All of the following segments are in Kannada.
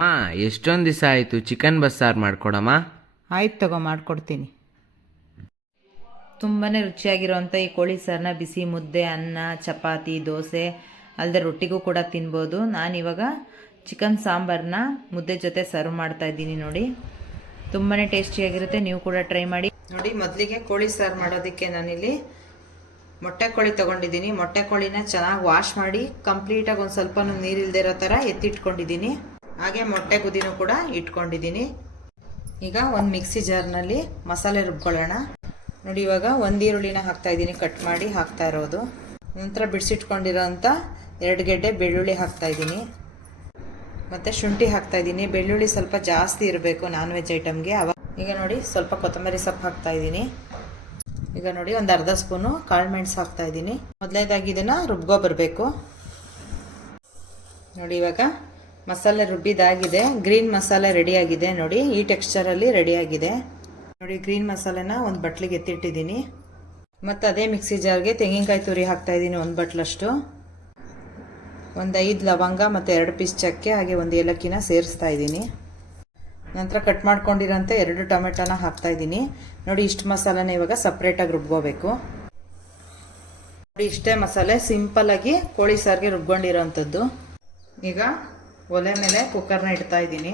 ಹಾಂ ಎಷ್ಟೊಂದು ದಿವಸ ಆಯಿತು? ಚಿಕನ್ ಬಸ್ಸಾರು ಮಾಡ್ಕೊಡಮ್ಮ? ಆಯ್ತು ತಗೋ ಮಾಡ್ಕೊಡ್ತೀನಿ. ತುಂಬಾ ರುಚಿಯಾಗಿರೋವಂಥ ಈ ಕೋಳಿ ಸಾರನ್ನ ಬಿಸಿ ಮುದ್ದೆ ಅನ್ನ ಚಪಾತಿ ದೋಸೆ ಅಲ್ಲದೆ ರೊಟ್ಟಿಗೂ ಕೂಡ ತಿನ್ಬೋದು. ನಾನಿವಾಗ ಚಿಕನ್ ಸಾಂಬಾರನ್ನ ಮುದ್ದೆ ಜೊತೆ ಸರ್ವ್ ಮಾಡ್ತಾ ಇದ್ದೀನಿ ನೋಡಿ. ತುಂಬಾ ಟೇಸ್ಟಿಯಾಗಿರುತ್ತೆ ನೀವು ಕೂಡ ಟ್ರೈ ಮಾಡಿ. ನೋಡಿ ಮೊದಲಿಗೆ ಕೋಳಿ ಸಾರು ಮಾಡೋದಕ್ಕೆ ನಾನಿಲ್ಲಿ ಮೊಟ್ಟೆ ಕೋಳಿ ತೊಗೊಂಡಿದ್ದೀನಿ. ಮೊಟ್ಟೆ ಕೋಳಿನ ಚೆನ್ನಾಗಿ ವಾಶ್ ಮಾಡಿ ಕಂಪ್ಲೀಟಾಗಿ ಒಂದು ಸ್ವಲ್ಪ ನೀರಿಲ್ದೇ ಇರೋ ಥರ ಎತ್ತಿಟ್ಕೊಂಡಿದ್ದೀನಿ. ಹಾಗೆ ಮೊಟ್ಟೆ ಕುದಿನೂ ಕೂಡ ಇಟ್ಕೊಂಡಿದ್ದೀನಿ. ಈಗ ಒಂದು ಮಿಕ್ಸಿ ಜಾರ್ನಲ್ಲಿ ಮಸಾಲೆ ರುಬ್ಕೊಳ್ಳೋಣ. ನೋಡಿ, ಇವಾಗ ಒಂದು ಈರುಳ್ಳಿನ ಹಾಕ್ತಾ ಇದ್ದೀನಿ ಕಟ್ ಮಾಡಿ ಹಾಕ್ತಾ ಇರೋದು. ನಂತರ ಬಿಡಿಸಿಟ್ಕೊಂಡಿರೋಂಥ ಎರಡು ಗೆಡ್ಡೆ ಬೆಳ್ಳುಳ್ಳಿ ಹಾಕ್ತಾ ಇದ್ದೀನಿ. ಮತ್ತು ಶುಂಠಿ ಹಾಕ್ತಾ ಇದ್ದೀನಿ. ಬೆಳ್ಳುಳ್ಳಿ ಸ್ವಲ್ಪ ಜಾಸ್ತಿ ಇರಬೇಕು ನಾನ್ ವೆಜ್ ಐಟಮ್ಗೆ ಅವಾಗ ಈಗ ನೋಡಿ, ಸ್ವಲ್ಪ ಕೊತ್ತಂಬರಿ ಸೊಪ್ಪು ಹಾಕ್ತಾ ಇದ್ದೀನಿ. ಈಗ ನೋಡಿ, ಒಂದು ಅರ್ಧ ಸ್ಪೂನು ಕಾಳು ಮೆಣಸು ಹಾಕ್ತಾ ಇದ್ದೀನಿ. ಮೊದಲನೇದಾಗಿ ಇದನ್ನು ರುಬ್ಕೊ ಬರಬೇಕು. ನೋಡಿ, ಇವಾಗ ಮಸಾಲೆ ರುಬ್ಬಿದಾಗಿದೆ. ಗ್ರೀನ್ ಮಸಾಲೆ ರೆಡಿಯಾಗಿದೆ ನೋಡಿ. ಈ ಟೆಕ್ಸ್ಚರಲ್ಲಿ ರೆಡಿಯಾಗಿದೆ. ನೋಡಿ, ಗ್ರೀನ್ ಮಸಾಲೆನ ಒಂದು ಬಟ್ಲಿಗೆ ಎತ್ತಿಟ್ಟಿದ್ದೀನಿ. ಮತ್ತು ಅದೇ ಮಿಕ್ಸಿ ಜಾರ್ಗೆ ತೆಂಗಿನಕಾಯಿ ತುರಿ ಹಾಕ್ತಾ ಇದ್ದೀನಿ ಒಂದು ಬಟ್ಲಷ್ಟು. ಒಂದು ಐದು ಲವಂಗ ಮತ್ತು ಎರಡು ಪೀಸ್ ಚಕ್ಕೆ, ಹಾಗೆ ಒಂದು ಏಲಕ್ಕಿನ ಸೇರಿಸ್ತಾ ಇದ್ದೀನಿ. ನಂತರ ಕಟ್ ಮಾಡ್ಕೊಂಡಿರೋಂಥ ಎರಡು ಟೊಮೆಟೊನ ಹಾಕ್ತಾ ಇದ್ದೀನಿ. ನೋಡಿ, ಇಷ್ಟು ಮಸಾಲೆನ ಇವಾಗ ಸಪ್ರೇಟಾಗಿ ರುಬ್ಕೋಬೇಕು. ನೋಡಿ, ಇಷ್ಟೇ ಮಸಾಲೆ ಸಿಂಪಲ್ಲಾಗಿ ಕೋಳಿ ಸಾರಿಗೆ ರುಬ್ಕೊಂಡಿರೋಂಥದ್ದು. ಈಗ ಒಲೆ ಮೇಲೆ ಕುಕ್ಕರ್ನ ಇಡ್ತಾ ಇದ್ದೀನಿ.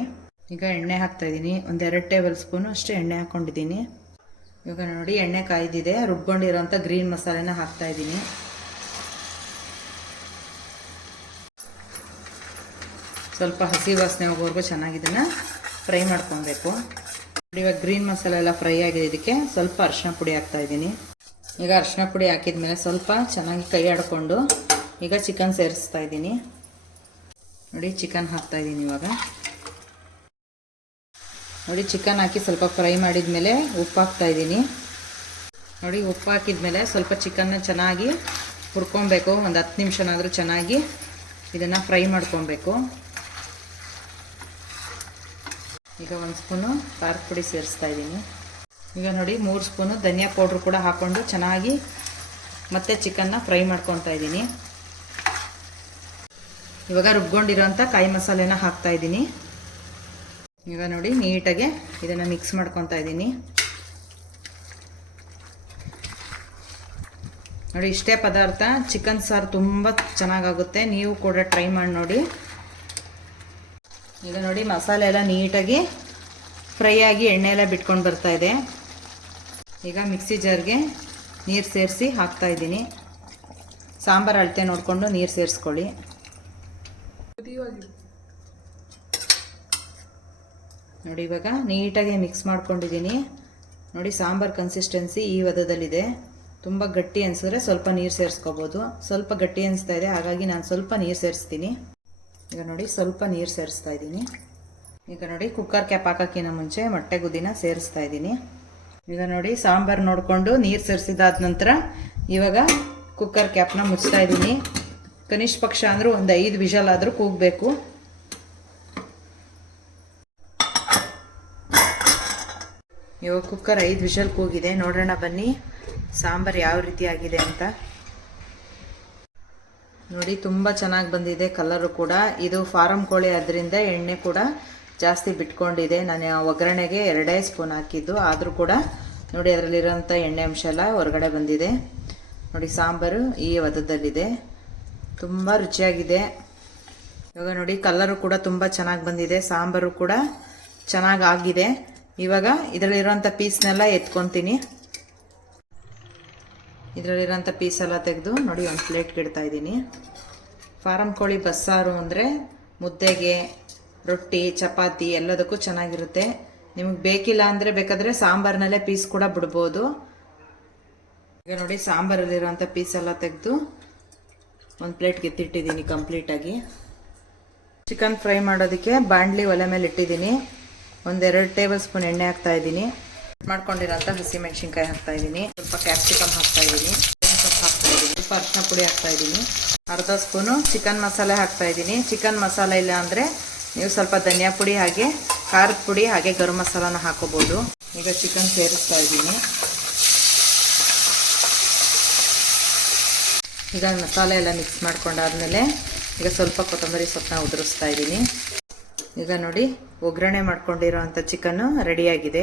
ಈಗ ಎಣ್ಣೆ ಹಾಕ್ತಾ ಇದ್ದೀನಿ. ಒಂದೆರಡು ಟೇಬಲ್ ಸ್ಪೂನು ಅಷ್ಟು ಎಣ್ಣೆ ಹಾಕ್ಕೊಂಡಿದ್ದೀನಿ ಇವಾಗ ನೋಡಿ, ಎಣ್ಣೆ ಕಾಯ್ದಿದೆ. ರುಬ್ಕೊಂಡಿರೋಂಥ ಗ್ರೀನ್ ಮಸಾಲೆನ ಹಾಕ್ತಾ ಇದ್ದೀನಿ. ಸ್ವಲ್ಪ ಹಸಿ ವಾಸನೆ ಹೋಗೋವರೆಗೂ ಚೆನ್ನಾಗಿ ಇದನ್ನು ಫ್ರೈ ಮಾಡ್ಕೊಬೇಕು. ಇವಾಗ ಗ್ರೀನ್ ಮಸಾಲೆ ಎಲ್ಲ ಫ್ರೈ ಆಗಿದೆ. ಇದಕ್ಕೆ ಸ್ವಲ್ಪ ಅರಿಶಿನ ಪುಡಿ ಹಾಕ್ತಾ ಇದ್ದೀನಿ. ಈಗ ಅರಿಶಿನ ಪುಡಿ ಹಾಕಿದ ಮೇಲೆ ಸ್ವಲ್ಪ ಚೆನ್ನಾಗಿ ಕೈ ಆಡಿಕೊಂಡು ಈಗ ಚಿಕನ್ ಸೇರಿಸ್ತಾ ಇದ್ದೀನಿ. ನೋಡಿ ಚಿಕನ್ ಹಾಕ್ತಾ ಇದ್ದೀನಿ ಇವಾಗ. ನೋಡಿ ಚಿಕನ್ ಹಾಕಿ ಸ್ವಲ್ಪ ಫ್ರೈ ಮಾಡಿದ ಮೇಲೆ ಉಪ್ಪು ಹಾಕ್ತಾ ಇದ್ದೀನಿ ನೋಡಿ, ಉಪ್ಪು ಹಾಕಿದ್ಮೇಲೆ ಸ್ವಲ್ಪ ಚಿಕನ್ನ ಚೆನ್ನಾಗಿ ಹುರ್ಕೊಬೇಕು. ಒಂದು ಹತ್ತು ನಿಮಿಷನಾದರೂ ಚೆನ್ನಾಗಿ ಇದನ್ನು ಫ್ರೈ ಮಾಡ್ಕೊಬೇಕು. ಈಗ ಒಂದು ಸ್ಪೂನು ಖಾರದ ಪುಡಿ ಸೇರಿಸ್ತಾ ಇದ್ದೀನಿ ಈಗ ನೋಡಿ, ಮೂರು ಸ್ಪೂನು ಧನಿಯಾ ಪೌಡ್ರ್ ಕೂಡ ಹಾಕ್ಕೊಂಡು ಚೆನ್ನಾಗಿ ಮತ್ತೆ ಚಿಕನ್ನ ಫ್ರೈ ಮಾಡ್ಕೊತಾ ಇದ್ದೀನಿ ಇವಾಗ ರುಬ್ಕೊಂಡಿರೋಂಥ ಕಾಯಿ ಮಸಾಲೆನ ಹಾಕ್ತಾ ಇದ್ದೀನಿ. ಈಗ ನೋಡಿ ನೀಟಾಗಿ ಇದನ್ನು ಮಿಕ್ಸ್ ಮಾಡ್ಕೊತಾ ಇದ್ದೀನಿ. ನೋಡಿ ಇಷ್ಟೇ ಪದಾರ್ಥ ಚಿಕನ್ ಸಾರು ತುಂಬ ಚೆನ್ನಾಗಾಗುತ್ತೆ. ನೀವು ಕೂಡ ಟ್ರೈ ಮಾಡಿ ನೋಡಿ. ಈಗ ನೋಡಿ ಮಸಾಲೆ ಎಲ್ಲ ನೀಟಾಗಿ ಫ್ರೈ ಆಗಿ ಎಣ್ಣೆ ಎಲ್ಲ ಬಿಟ್ಕೊಂಡು ಬರ್ತಾ ಇದೆ. ಈಗ ಮಿಕ್ಸಿ ಜಾರ್ಗೆ ನೀರು ಸೇರಿಸಿ ಹಾಕ್ತಾ ಇದ್ದೀನಿ. ಸಾಂಬಾರು ಅಳತೆ ನೋಡಿಕೊಂಡು ನೀರು ಸೇರಿಸ್ಕೊಳ್ಳಿ. ನೋಡಿ, ಇವಾಗ ನೀಟಾಗಿ ಮಿಕ್ಸ್ ಮಾಡ್ಕೊಂಡಿದ್ದೀನಿ. ನೋಡಿ, ಸಾಂಬಾರು ಕನ್ಸಿಸ್ಟೆನ್ಸಿ ಈ ವದದಲ್ಲಿದೆ ತುಂಬ ಗಟ್ಟಿ ಅನಿಸಿದ್ರೆ ಸ್ವಲ್ಪ ನೀರು ಸೇರಿಸ್ಕೋಬೋದು. ಸ್ವಲ್ಪ ಗಟ್ಟಿ ಅನಿಸ್ತಾ ಇದೆ, ಹಾಗಾಗಿ ನಾನು ಸ್ವಲ್ಪ ನೀರು ಸೇರಿಸ್ತೀನಿ. ಈಗ ನೋಡಿ, ಸ್ವಲ್ಪ ನೀರು ಸೇರಿಸ್ತಾ ಇದ್ದೀನಿ. ಈಗ ನೋಡಿ ಕುಕ್ಕರ್ ಕ್ಯಾಪ್ ಹಾಕೋಕ್ಕಿಂತ ಮುಂಚೆ ಮೊಟ್ಟೆ ಗುದ್ದಿನ ಸೇರಿಸ್ತಾ ಇದ್ದೀನಿ. ಈಗ ನೋಡಿ, ಸಾಂಬಾರು ನೋಡಿಕೊಂಡು ನೀರು ಸೇರಿಸಿದಾದ ನಂತರ ಇವಾಗ ಕುಕ್ಕರ್ ಕ್ಯಾಪ್ನ ಮುಚ್ತಾ ಇದ್ದೀನಿ. ಕನಿಷ್ಠ ಪಕ್ಷ ಅಂದರೂ ಒಂದು ಐದು ವಿಷಲ್ ಆದರೂ ಕೂಗಬೇಕು. ಇವಾಗ ಕುಕ್ಕರ್ ಐದು ವಿಷಲ್ ಕೂಗಿದೆ. ನೋಡೋಣ ಬನ್ನಿ. ಸಾಂಬಾರು ಯಾವ ರೀತಿ ಆಗಿದೆ ಅಂತ. ನೋಡಿ, ತುಂಬ ಚೆನ್ನಾಗಿ ಬಂದಿದೆ ಕಲರು ಕೂಡ. ಇದು ಫಾರಂ ಕೋಳಿ ಆದ್ದರಿಂದ ಎಣ್ಣೆ ಕೂಡ ಜಾಸ್ತಿ ಬಿಟ್ಕೊಂಡಿದೆ. ನಾನು ಒಗ್ಗರಣೆಗೆ ಎರಡೇ ಸ್ಪೂನ್ ಹಾಕಿದ್ದು. ಆದರೂ ಕೂಡ ನೋಡಿ, ಅದರಲ್ಲಿರೋಂಥ ಎಣ್ಣೆ ಅಂಶ ಎಲ್ಲ ಹೊರಗಡೆ ಬಂದಿದೆ. ನೋಡಿ, ಸಾಂಬಾರು ಈ ವಧದಲ್ಲಿದೆ. ತುಂಬ ರುಚಿಯಾಗಿದೆ. ಇವಾಗ ನೋಡಿ ಕಲರು ಕೂಡ ತುಂಬ ಚೆನ್ನಾಗಿ ಬಂದಿದೆ. ಸಾಂಬಾರು ಕೂಡ ಚೆನ್ನಾಗಿ ಆಗಿದೆ. ಇವಾಗ ಇದರಲ್ಲಿರೋಂಥ ಪೀಸ್ನೆಲ್ಲ ಎತ್ಕೊತೀನಿ. ಇದರಲ್ಲಿರೋಂಥ ಪೀಸೆಲ್ಲ ತೆಗೆದು ನೋಡಿ ಒಂದು ಪ್ಲೇಟ್ಗೆ ಇಡ್ತಾ ಇದ್ದೀನಿ. ಫಾರಮ್ ಕೋಳಿ ಬಸ್ಸಾರು ಅಂದರೆ ಮುದ್ದೆಗೆ, ರೊಟ್ಟಿ, ಚಪಾತಿ ಎಲ್ಲದಕ್ಕೂ ಚೆನ್ನಾಗಿರುತ್ತೆ. ನಿಮಗೆ ಬೇಕಿಲ್ಲ ಅಂದರೆ ಬೇಕಾದರೆ ಸಾಂಬಾರಿನಲ್ಲೇ ಪೀಸ್ ಕೂಡ ಬಿಡ್ಬೋದು. ಈಗ ನೋಡಿ ಸಾಂಬಾರಲ್ಲಿರೋಂಥ ಪೀಸೆಲ್ಲ ತೆಗೆದು ಒಂದು ಪ್ಲೇಟ್ಗೆ ಎತ್ತಿಟ್ಟಿದ್ದೀನಿ ಕಂಪ್ಲೀಟಾಗಿ ಚಿಕನ್ ಫ್ರೈ ಮಾಡೋದಕ್ಕೆ ಬಾಂಡ್ಲಿ ಒಲೆ ಮೇಲೆ ಇಟ್ಟಿದ್ದೀನಿ. ಒಂದೆರಡು ಟೇಬಲ್ ಸ್ಪೂನ್ ಎಣ್ಣೆ ಹಾಕ್ತಾ ಇದ್ದೀನಿ. ಮಾಡ್ಕೊಂಡಿರೋಂಥ ಹಸಿ ಮೆಣಸಿನ್ಕಾಯಿ ಹಾಕ್ತಾ ಇದ್ದೀನಿ. ಸ್ವಲ್ಪ ಕ್ಯಾಪ್ಸಿಕಮ್ ಹಾಕ್ತಾ ಇದ್ದೀನಿ. ಸೊಪ್ಪು ಹಾಕ್ತಾ ಇದ್ದೀನಿ. ಸ್ವಲ್ಪ ಅರಿಶಿನ ಪುಡಿ ಹಾಕ್ತಾ ಇದ್ದೀನಿ. ಅರ್ಧ ಸ್ಪೂನು ಚಿಕನ್ ಮಸಾಲೆ ಹಾಕ್ತಾ ಇದ್ದೀನಿ. ಚಿಕನ್ ಮಸಾಲೆ ಇಲ್ಲ ಅಂದರೆ ನೀವು ಸ್ವಲ್ಪ ಧನಿಯಾ ಪುಡಿ ಹಾಗೆ ಖಾರದ ಪುಡಿ ಹಾಗೆ ಗರಂ ಮಸಾಲನ ಹಾಕೋಬೋದು. ಈಗ ಚಿಕನ್ ಸೇರಿಸ್ತಾ ಇದ್ದೀನಿ. ಈಗ ಮಸಾಲೆ ಎಲ್ಲ ಮಿಕ್ಸ್ ಮಾಡ್ಕೊಂಡಾದ್ಮೇಲೆ ಈಗ ಸ್ವಲ್ಪ ಕೊತ್ತಂಬರಿ ಸೊಪ್ಪನ್ನ ಉದುರಿಸ್ತಾ ಇದ್ದೀನಿ. ಈಗ ನೋಡಿ ಒಗ್ಗರಣೆ ಮಾಡ್ಕೊಂಡಿರೋ ಅಂಥ ಚಿಕನ್ನು ರೆಡಿಯಾಗಿದೆ